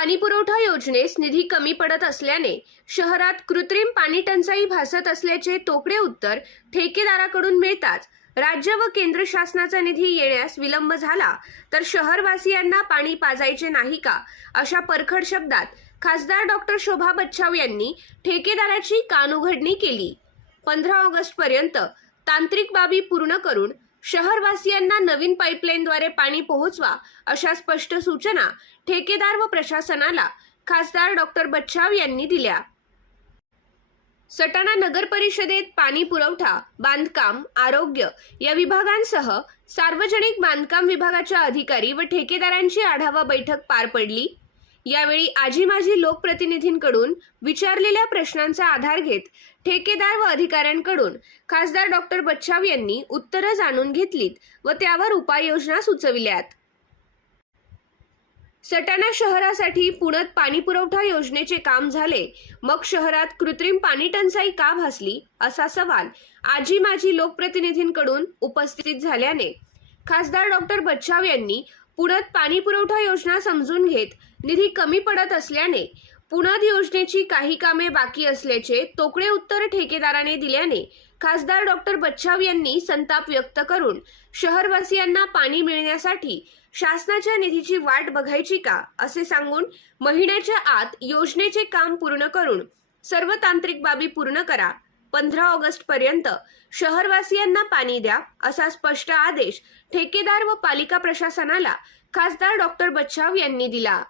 पाणी पुरवठा योजनेस निधी कमी पडत असल्याने शहरात कृत्रिम पाणी टंचाई भासत असल्याचे तोकडे उत्तर ठेकेदाराकडून मिळताच राज्य व केंद्र शासनाचा निधी येण्यास विलंब झाला. तर शहरवासियांना पाणी पाजायचे नाही का? अशा परखड शब्दात खासदार डॉक्टर शोभा बच्छाव यांनी ठेकेदाराची कानउघडणी केली. पंधरा ऑगस्ट पर्यंत तांत्रिक बाबी पूर्ण करून शहरवासियांना नवीन पाईपलाईनद्वारे पाणी पोहोचवा अशा स्पष्ट सूचना ठेकेदार व प्रशासनाला खासदार डॉक्टर बच्छाव यांनी दिल्या. सटाणा नगर परिषदेत पाणी पुरवठा बांधकाम आरोग्य या विभागांसह सार्वजनिक बांधकाम विभागाच्या अधिकारी व ठेकेदारांची आढावा बैठक पार पडली. यावेळी आजी माजी लोकप्रतिनिधींकडून विचारलेल्या प्रश्नांचा आधार घेत ठेकेदार व अधिकाऱ्यांकडून खासदार डॉक्टर बच्छाव यांनी उत्तरं जाणून घेतलीत व त्यावर उपाययोजना सुचविल्यात. सटाणा शहरासाठी पुण्यात पाणी पुरवठा योजनेचे काम झाले. मग शहरात कृत्रिम पाणी टंचाई का भासली? असा सवाल आजी माजी लोकप्रतिनिधींकडून उपस्थित झाल्याने खासदार डॉक्टर बच्छाव यांनी पुण्यात पाणी पुरवठा योजना समजून घेत निधी कमी पडत असल्याने पुण्यात योजनेची काही कामे बाकी असल्याचे तोकडे उत्तर ठेकेदाराने दिल्याने खासदार डॉक्टर बच्छाव यांनी संताप व्यक्त करून शहरवासियांना पाणी मिळण्यासाठी शासनाच्या निधीची वाट बघायची का असे सांगून महिन्याच्या आत योजनेचे काम पूर्ण करून सर्व तांत्रिक बाबी पूर्ण करा. पंधरा ऑगस्ट पर्यंत शहरवासियांना पाणी द्या असा स्पष्ट आदेश ठेकेदार व पालिका प्रशासनाला खासदार डॉक्टर बच्छाव यांनी दिला.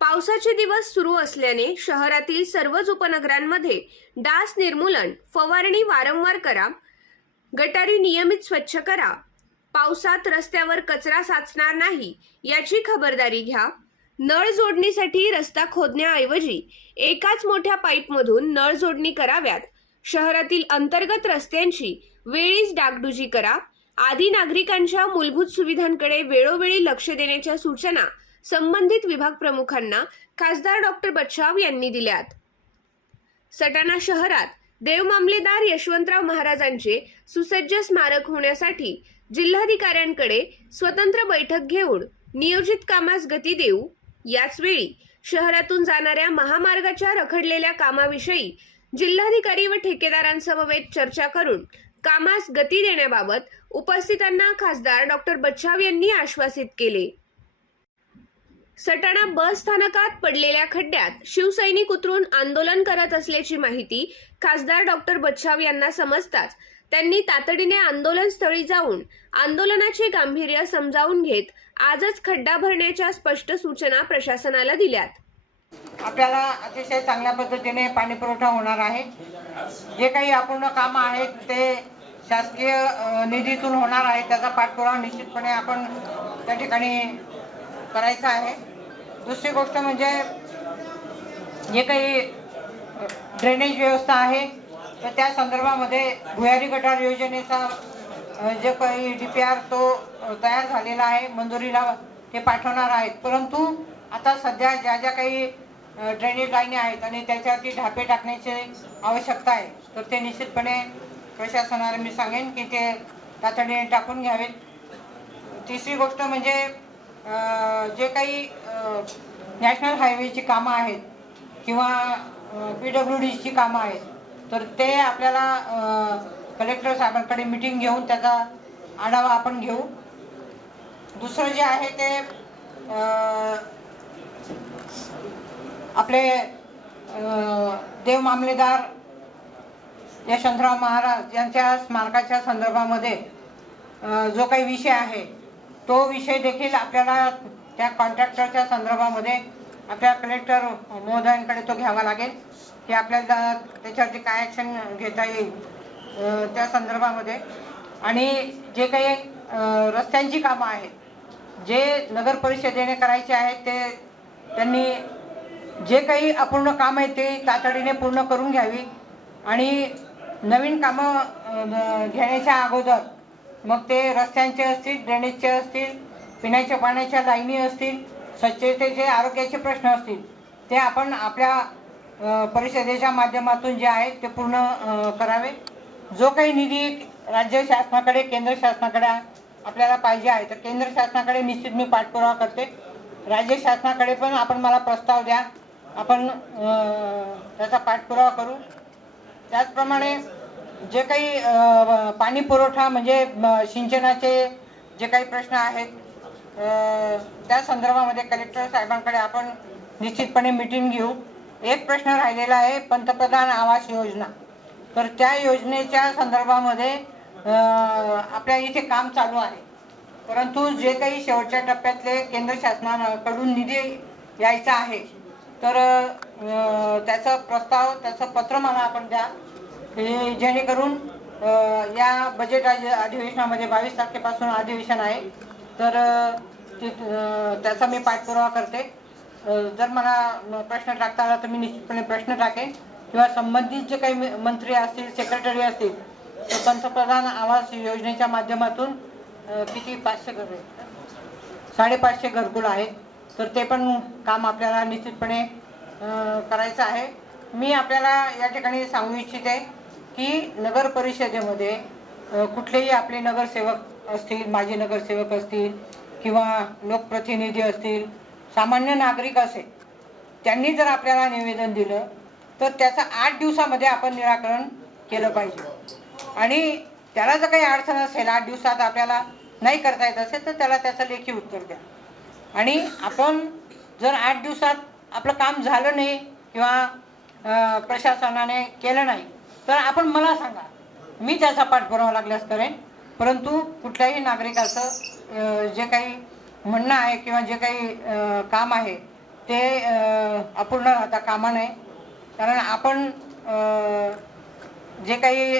पावसाचे दिवस सुरू असल्याने शहरातील सर्वच उपनगरांमध्ये डास निर्मूलन फवारणी वारंवार करा गटारी नियमित स्वच्छ करा. पावसात रस्त्यावर कचरा साचणार नाही याची खबरदारी घ्या. नळ जोडणीसाठी रस्ता खोदण्याऐवजी एकाच मोठ्या पाईपमधून नळ जोडणी कराव्यात. शहरातील अंतर्गत रस्त्यांची वेळीच डागडुजी करा. आदी नागरिकांच्या मूलभूत सुविधांकडे वेळोवेळी लक्ष देण्याच्या सूचना संबंधित विभाग प्रमुखांना खासदार डॉक्टर बच्छाव यांनी दिल्यात. सटाणा शहरात देवमामलेदार यशवंतराव महाराजांचे सुसज्ज स्मारक होण्यासाठी जिल्हाधिकाऱ्यांकडे स्वतंत्र बैठक घेऊन नियोजित कामास गती देऊ. याचवेळी शहरातून जाणाऱ्या महामार्गाच्या रखडलेल्या कामाविषयी जिल्हाधिकारी व ठेकेदारांसमवेत चर्चा करून कामास गती देण्याबाबत उपस्थितांना खासदार डॉक्टर बच्छाव यांनी आश्वासित केले. सटाणा बस स्थानकात पडलेल्या खड्ड्यात शिवसैनिक उतरून आंदोलन करत असल्याची माहिती खासदार डॉक्टर बच्छाव यांना समजताच त्यांनी तातडीने आंदोलन स्थळी जाऊन आंदोलनाचे गांभीर्य समजावून घेत आजच खड्डा भरण्याच्या स्पष्ट सूचना प्रशासनाला दिल्यात. आपल्याला अतिशय चांगल्या पद्धतीने पाणी पुरवठा होणार आहे. जे काही अपूर्ण कामं आहेत ते शासकीय निधीतून होणार आहे त्याचा पाठपुरावा निश्चितपणे आपण त्या ठिकाणी करायचा आहे. दुसरी गोष्ट म्हणजे जे काही ड्रेनेज व्यवस्था आहे तर त्या संदर्भामध्ये भुयारी गटार योजनेचा जे काही डी पी आर तो तयार झालेला आहे मंजुरीला ते पाठवणार आहेत. परंतु आता सध्या ज्या ज्या काही ड्रेनेज लाईनी आहेत आणि त्याच्यावरती ढापे टाकण्याची आवश्यकता आहे तर ते निश्चितपणे प्रशासनाला मी सांगेन की ते तातडीने टाकून घ्यावेत. तिसरी गोष्ट म्हणजे जे काही नॅशनल हायवेची कामं आहेत किंवा पी डब्ल्यू डीची कामं आहेत तर ते आपल्याला कलेक्टर साहेबांकडे मिटिंग घेऊन त्याचा आढावा आपण घेऊ. दुसरं जे आहे ते आपले देव मामलेदार यशवंतराव महाराज यांच्या स्मारकाच्या संदर्भामध्ये जो काही विषय आहे तो विषय देखील आपल्याला त्या कॉन्ट्रॅक्टरच्या संदर्भामध्ये आपल्या कलेक्टर महोदयांकडे तो घ्यावा लागेल की आपल्याला त्याच्यावरती काय ॲक्शन घेता येईल. त्या संदर्भामध्ये. आणि जे काही रस्त्यांची कामं आहेत जे नगर परिषदेने करायचे आहेत ते त्यांनी जे काही अपूर्ण काम आहे ते तातडीने पूर्ण करून घ्यावी. आणि नवीन कामं घेण्याच्या अगोदर मग ते रस्त्यांचे असतील ड्रेनेजचे असतील पिण्याच्या पाण्याच्या लाईनी असतील स्वच्छतेचे आरोग्याचे प्रश्न असतील ते आपण आपल्या परिषदेच्या माध्यमातून जे आहे ते पूर्ण करावे. जो काही निधी राज्य शासनाकडे केंद्र शासनाकडे आपल्याला पाहिजे आहे तर केंद्र शासनाकडे निश्चित मी पाठपुरावा करते. राज्य शासनाकडे पण आपण मला प्रस्ताव द्या. आपण त्याचा पाठपुरावा करू. त्याचप्रमाणे जे काही पाणी पुरवठा म्हणजे सिंचनाचे जे काही प्रश्न आहेत त्या संदर्भामध्ये कलेक्टर साहेबांकडे आपण निश्चितपणे मिटिंग घेऊ. एक प्रश्न राहिलेला आहे पंतप्रधान आवास योजना. तर त्या योजनेच्या संदर्भामध्ये आपल्या इथे काम चालू आहे. परंतु जे काही शेवटच्या टप्प्यातले केंद्र शासनाकडून निधी यायचा आहे तर त्याचा प्रस्ताव त्याचं पत्र मला आपण द्या. हे जेणेकरून या बजेट अधिवेशनामध्ये बावीस तारखेपासून अधिवेशन आहे. तर त्याचा मी पाठपुरावा करते. जर मला प्रश्न टाकता आला तर मी निश्चितपणे प्रश्न टाकेन. किंवा संबंधित जे काही म- मंत्री असतील सेक्रेटरी असतील तर पंतप्रधान आवास योजनेच्या माध्यमातून किती पाचशे घर साडेपाचशे घरकुल आहेत. तर ते पण काम आपल्याला निश्चितपणे करायचं आहे. मी आपल्याला या ठिकाणी सांगू इच्छिते की नगर परिषदेमध्ये कुठलेही आपले नगरसेवक असतील माजी नगरसेवक असतील किंवा लोकप्रतिनिधी असतील सामान्य नागरिक असेल त्यांनी जर आपल्याला निवेदन दिलं तर त्याचं आठ दिवसामध्ये आपण निराकरण केलं पाहिजे. आणि त्याला जर काही अडचण असेल आठ दिवसात आपल्याला नाही करता येत असेल तर त्याला त्याचं लेखी उत्तर द्या. आणि आपण जर आठ दिवसात आपलं काम झालं नाही किंवा प्रशासनाने केलं नाही तर आपण मला सांगा. मी त्याचा पाठपुरावा लागल्यास करेन. परंतु कुठल्याही नागरिकाचं जे काही म्हणणं आहे किंवा जे काही काम आहे ते अपूर्ण राहता कामा नये. कारण आपण जे काही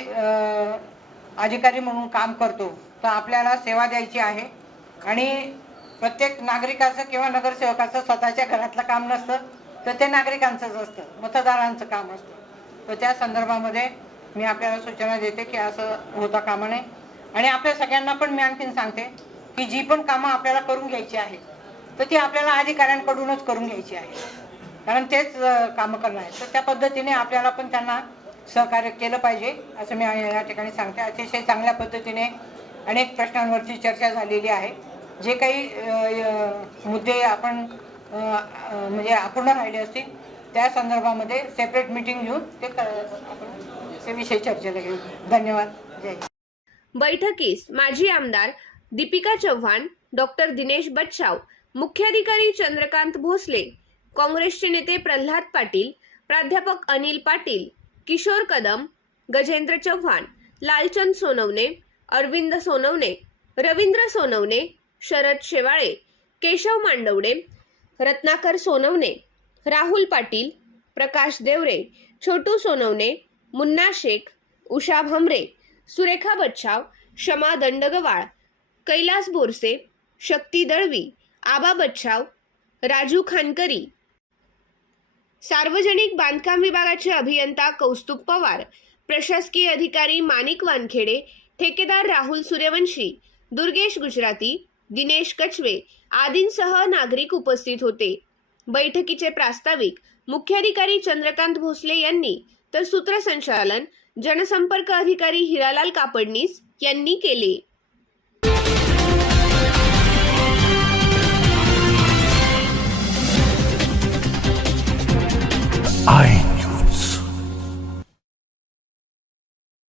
अधिकारी म्हणून काम करतो तर आपल्याला सेवा द्यायची आहे. आणि प्रत्येक नागरिकाचं किंवा नगरसेवकाचं स्वतःच्या घरातलं काम नसतं तर ते नागरिकांचंच असतं मतदारांचं काम असतं. तर त्या संदर्भामध्ये मी आपल्याला सूचना देते की असं होता कामा नये. आणि आपल्या सगळ्यांना पण मी आणखीन सांगते की जी पण कामं आपल्याला करून घ्यायची आहेत तर ती आपल्याला अधिकाऱ्यांकडूनच करून घ्यायची आहे कारण तेच कामं करणार आहेत तर त्या पद्धतीने आपल्याला पण त्यांना सहकार्य केलं पाहिजे असं मी या ठिकाणी सांगते. अतिशय चांगल्या पद्धतीने अनेक प्रश्नांवरती चर्चा झालेली आहे. जे काही मुद्दे आपण म्हणजे अपूर्ण राहिले असतील त्या संदर्भामध्ये सेपरेट मिटिंग घेऊन ते आपण ते विषय चर्चेला घेऊ. धन्यवाद. जय बैठकीस माजी आमदार दीपिका चव्हाण डॉक्टर दिनेश बच्छाव मुख्याधिकारी चंद्रकांत भोसले काँग्रेसचे नेते प्रल्हाद पाटील प्राध्यापक अनिल पाटील किशोर कदम गजेंद्र चव्हाण लालचंद सोनवणे अरविंद सोनवणे रवींद्र सोनवणे शरद शेवाळे केशव मांडवडे रत्नाकर सोनवणे राहुल पाटील प्रकाश देवरे छोटू सोनवणे मुन्ना शेख उषा भमरे सुरेखा बच्छाव क्षमा दंडगवाळ कैलास बोरसे शक्ती दळवी आबा बच्छाव राजू खानकरी सार्वजनिक बांधकाम विभागाचे अभियंता कौस्तुभ पवार प्रशासकीय अधिकारी माणिक वानखेडे ठेकेदार राहुल सूर्यवंशी दुर्गेश गुजराती दिनेश कचवे आदींसह नागरिक उपस्थित होते. बैठकीचे प्रास्ताविक मुख्याधिकारी चंद्रकांत भोसले यांनी तर सूत्रसंचालन जनसंपर्क अधिकारी हिरालाल कापडनीस यांनी केले. I